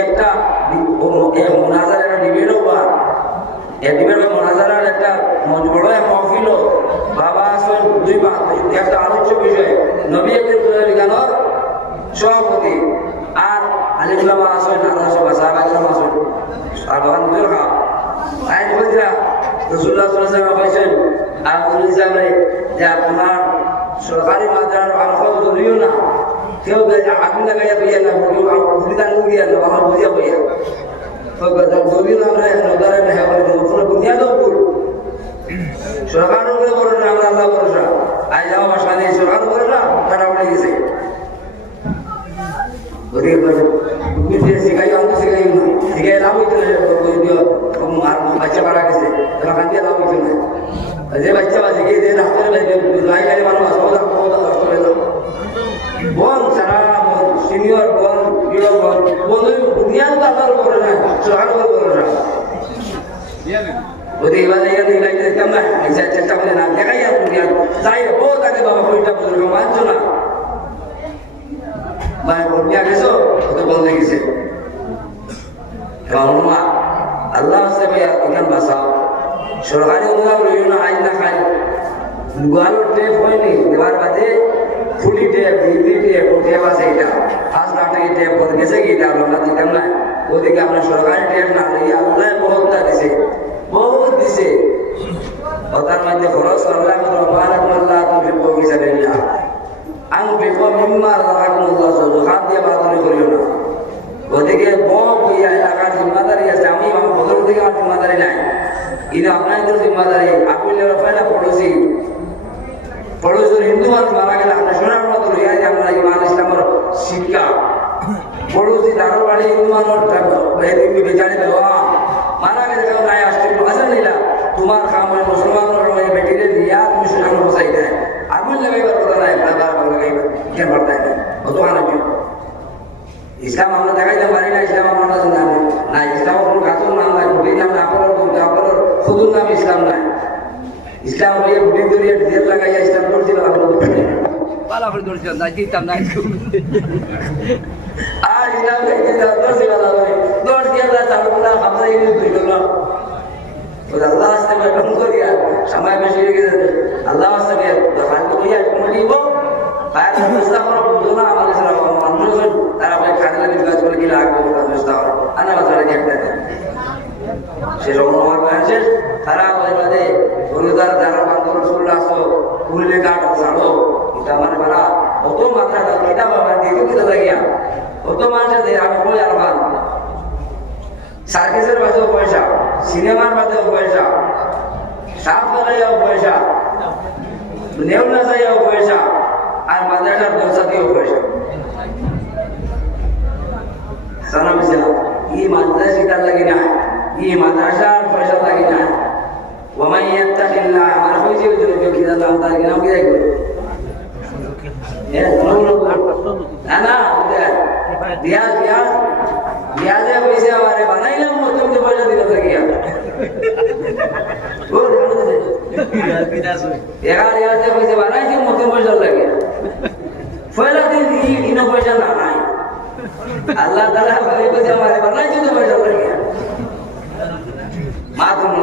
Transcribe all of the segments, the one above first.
একটা মোনাজার একটা ডিবেটও বা ডিবেট বা মোনাজারের একটা বড় এক মহফিল বাবা আসলে দুই একটা আলোচ্য বিষয়। নবী বিজ্ঞানের সভাপতি। আর আলিমুল্লাহ আসেন আল্লাহ সব সাহাবা ইকরাম আসেন আর বাবা নিজের খাওয়া আইন বলছিলা রসুল্লাহ সাল্লাল্লাহু পাইছেন আর বলি সাহেব যে আপনার সরকারি মাদ্রার অংশ জড়িও না, কেউ আগুন লাগাইয়া কইয়া না বুড়ি দান করিয়া না আমার বুঝিয়া কইয়া না, আমরা নদারে না হ্যাঁ বলে পুরো বুনিয়াদ ভুল সরকার উপরে করে না শিখাই শিখাই শিখাই লাভ হইতো আর বাচ্চা মারা গেছে তোমার কান্দিয়া লাভ হইতো না যে বাচ্চা বা শিখে যে ডাক্তারে লাই গাড়ি মানুষ আসলে কষ্ট হয়ে যাও বন সারা সিনিয়র বন প্রিয় বন বন দুনিয়ার বাবার করে না সরকার করে না। ওদের এবারে এখানে লাইতে দিতাম না? চেষ্টা করে না আল্লাহ আছে এখান বাঁচাও সরকারি অনুদান রইল না আইন না খাই। গোয়ালোর টেপ হয়নি দেওয়ার বাদে ফুলি টেপ বিজলি টেপ ও টেপ আছে এটা। পাঁচ লাখ টাকা টেপ করে গেছে কি এটা? আমরা দিতাম না ওদিকে আমরা সরকারি টেপ না দিয়ে আল্লাহ বহুত দিছে। বহুত দিছে। অর্থাৎ মধ্যে খরচ আল্লাহ আল্লাহ তুমি হিসাবে নিলাম আং বেকো মিম্মা রাখাকুল্লাহ হাত দিয়ে বাদলি করিও না ওদিকে বক হইয়া এলাকার জিম্মাদারি আছে আমি আমার বদল থেকে আমার জিম্মাদারি নাই কিন্তু আপনাদের জিম্মাদারি আপনি পয়লা পড়োশি পড়োশির হিন্দু মানুষ মারা গেলে আপনি শোনার মতো হইয়া যে আমরা ইমান ইসলামের শিক্ষা। পড়োশি দারোর বাড়ি হিন্দু মানুষ বেচারি দেওয়া মারা গেলে কেউ নাই আসতে আসেন নিলা তোমার কাম মুসলমানের বেটিরে দিয়া তুমি শোনানো বসাই দেয়। আগুন লাগাইবার কথা নাই বাবার লাগাইবার কেন বার্তায় নাই অত আনন্দ ইসলাম আমরা দেখাইতে পারি না ইসলাম আমরা কাছে না। ইসলাম কোনো গাছের নাম নাই বুড়ি নাম না, আপনার আপনার খুদুর নাম ইসলাম নাই। ইসলাম হইয়া ঘুরি ধরিয়া ঢের লাগাইয়া ইসলাম করছিল পালা করে ধরছিলাম না দিতাম না আর ইসলাম দেখতে দশ দিয়ে আমরা চালু না ভাবনা ইংলিশ ধরে গেলাম আল্লাহ আসতে পারে কম করিয়া সময় বেশি হয়ে গেছে। আল্লাহ আসতে পারে হাত করিয়া মরিব আর ব্যবস্থা করা বুঝলো না আমাদের সারা মানুষ তারা বলে খাজলা বিজগাজ করে কিনা আগে ব্যবস্থা করা আনা বাজারে একটা সে আমার বয়সে তারা বাদে হলুদার যারা বান্ধব শুরু আসো ফুলে কাঠ ছাড়ো মানে অত মাত্রা এটা বাবা দিতে লাগিয়া অত মানুষের বলি আর ভালো সার্কিসের বাজেও পয়সা সিনেমার বাজেও পয়সা সাপ লাগাইয়াও পয়সা নেউ নাচাইয়াও পয়সা আর মাদ্রাসার দর্শাতেও পয়সা সানা বিশা ই মাদ্রাসা শিকার লাগি না ই মাদ্রাসার পয়সা লাগি না। ওমাই ইয়াত্তাকিল্লাহ, আমার ওই জন্য কেউ খিদা দাম তার কিনাও কি রাখবে না। না বিয়াজ বিয়াজ বিয়াজে পয়সা আমারে, বানাইলাম নাই আল্লাহ বানাইছি তো পয়সা লাগে মা তুমি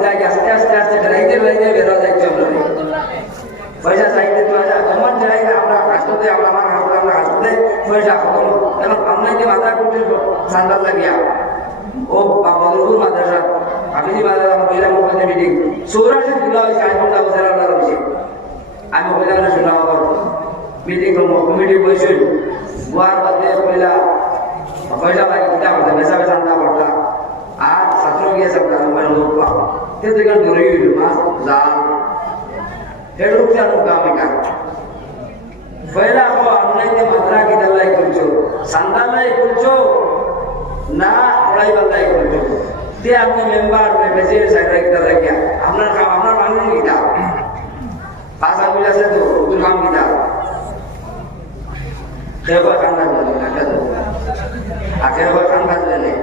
পর্যায়ে আস্তে আস্তে আস্তে বেড়াইতে বেড়াইতে বেরো যাচ্ছে আমরা পয়সা চাইতে তো তোমার চাই আমরা হাসতে আমরা আমার হাসতে আমরা হাসতে পয়সা খতম এখন আমরা যে মাথা করছে সান্দাল লাগিয়া। ও বদরপুর মাদ্রাসা, আমি যে মাদ্রাসা মহিলা মুখ্য মিটিং চৌরাশি তোলা হয়েছে আজ ঘণ্টা বছর আল্লাহ রয়েছে আমি মহিলা শোনা আমার মিটিং কমিটি বসে। গোয়ার বাদে পয়সা লাগে, কিতা করতে বেসা বেসা আন্দা করতা আর ছাত্র গিয়েছে আমার লোক পাও তে থেকে ধরে মাছ জাল হেডুক জানো কামিকা পয়লা হো আপনাকে মাত্রা কি দালাই করছ সান্দালাই করছ না পড়াই বালাই করছ তে আপনি মেম্বার প্রেসিডেন্ট সেক্রেটারি কি দালাই কিয়া আপনার কাম আপনার মানুষ কিতা পাঁচ আঙুল আছে কাম কিতা কেবা কাম কাজ আর কেবা কাম কাজ নেই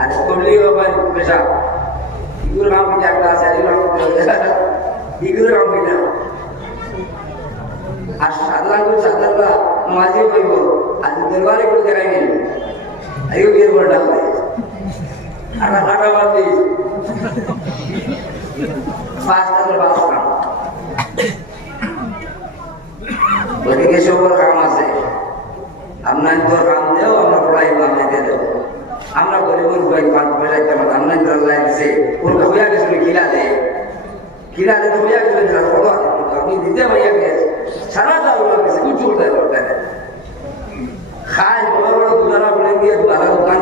আর করলি বাবা পেশা ইগুর কিতা একটা আছে ইগুর কাম কিতা আর সাদলা করে সাদলা মাঝে কইব আজ দরবারে করে দেখাই নেই আইও বিয়ের পর ডালবে আটা কাটা বাদ দিস পাঁচ তাদের পাঁচ কাম ওদিকে সবর কাম আছে আপনার তোর কাম দেও আমরা পড়াই বাংলা দিয়ে দেবো আমরা গরিবর ভাই পাঁচ পয়সা একটা তোর লাই দিছে। ওর হইয়া গেছিল কিলা দে কিলা দে তো হইয়া গেছিল ফটো আপনি দিতে হইয়া গেছে সারা দাও গেছে কিছু উল্টা করতে খাই বড় বড় বলে দিয়ে দুধারা দোকান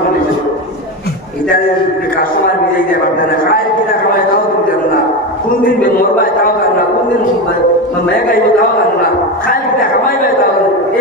কাস্টমার মিলে দিতে পারতে না। খাই কিনা খাওয়াই তাও তুমি জানো না। কোন দিন মরবাই তাও জানো না। কোন দিন মেয়ে গাইব, তাও জানো না খাই কিনা খাওয়াই বাই তাও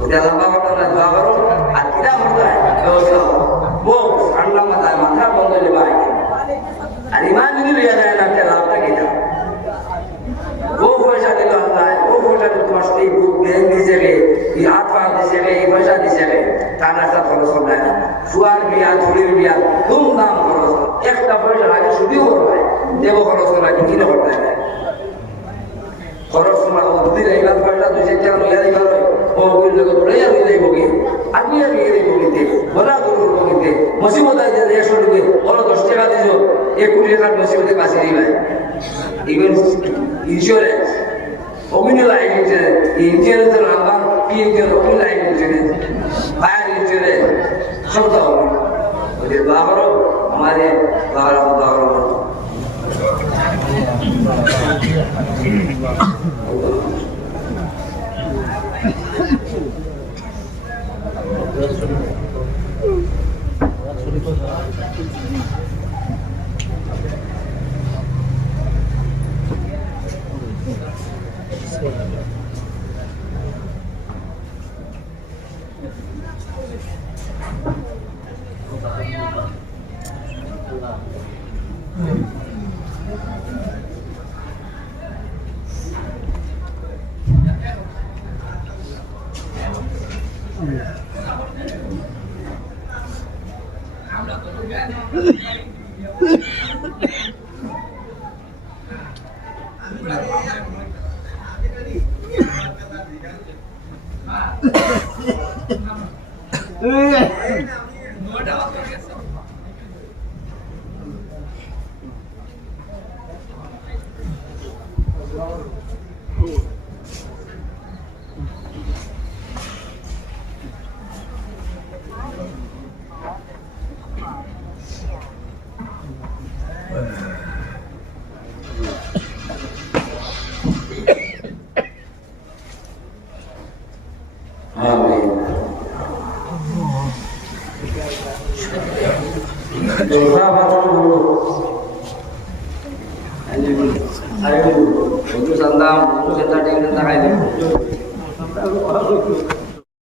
ওটা লম্বা কথা না দোয়া করো আর কিটা করতে হয় বউ ঠান্ডা মাথায় মাথা বন্ধ নেবাই আর ইমান যদি লইয়া যায় না একটা লাভটা কিটা বউ পয়সা দিল আল্লাহ বউ পয়সা দিল তোমার সেই বুক ব্যাংক হিসেবে এই হাত পা হিসেবে এই পয়সা হিসেবে তার একটা খরচ হবে না শুয়ার বিয়া ছুরির বিয়া ধুমধাম খরচ একটা করা কি কিনে পয়সা দুই চার টাকা লইয়া দিবার আর বিয়ে দিব বগিতে বলা করব বগিতে মুসিবত আইতে একশো দিবে, বলো দশ টাকা দিছো এক কোটি টাকার মুসিবতে বাঁচিয়ে দিবে। ইভেন ইন্স্যুরেন্স অগ্নি লাইফ ইন্স্যুরেন্স ইন্স্যুরেন্স নাম্বার কি ইন্স্যুরেন্স অগ্নি লাইফ ইন্স্যুরেন্স ফায়ার ইন্স্যুরেন্স সব হবে। ওদের দোয়া করো আমাদের Brasil. 아이고, 아이고. ముందు సందా ముందు ఎంత టైం ఎంత కాయలేదు